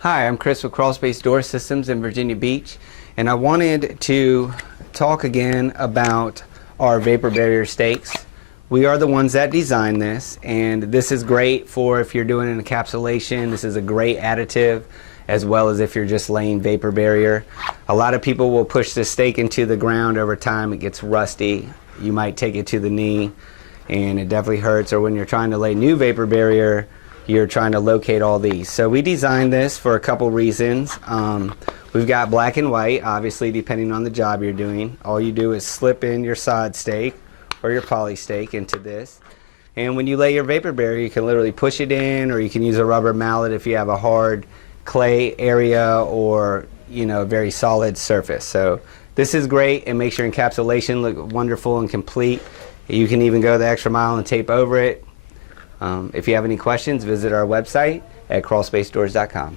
Hi, I'm Chris with Crawl Space Door Systems in Virginia Beach, and I wanted to talk again about our vapor barrier stakes. We are the ones that designed this, and this is great for if you're doing an encapsulation. This is a great additive, as well as if you're just laying vapor barrier. A lot of people will push this stake into the ground. Over time it gets rusty. You might take it to the knee and it definitely hurts, or when you're trying to lay new vapor barrier, you're trying to locate all these. So we designed this for a couple reasons. We've got black and white, obviously depending on the job you're doing. All you do is slip in your sod stake or your poly stake into this. And when you lay your vapor barrier, you can literally push it in, or you can use a rubber mallet if you have a hard clay area or a very solid surface. So this is great. It makes your encapsulation look wonderful and complete. You can even go the extra mile and tape over it. If you have any questions, visit our website at crawlspacedoors.com.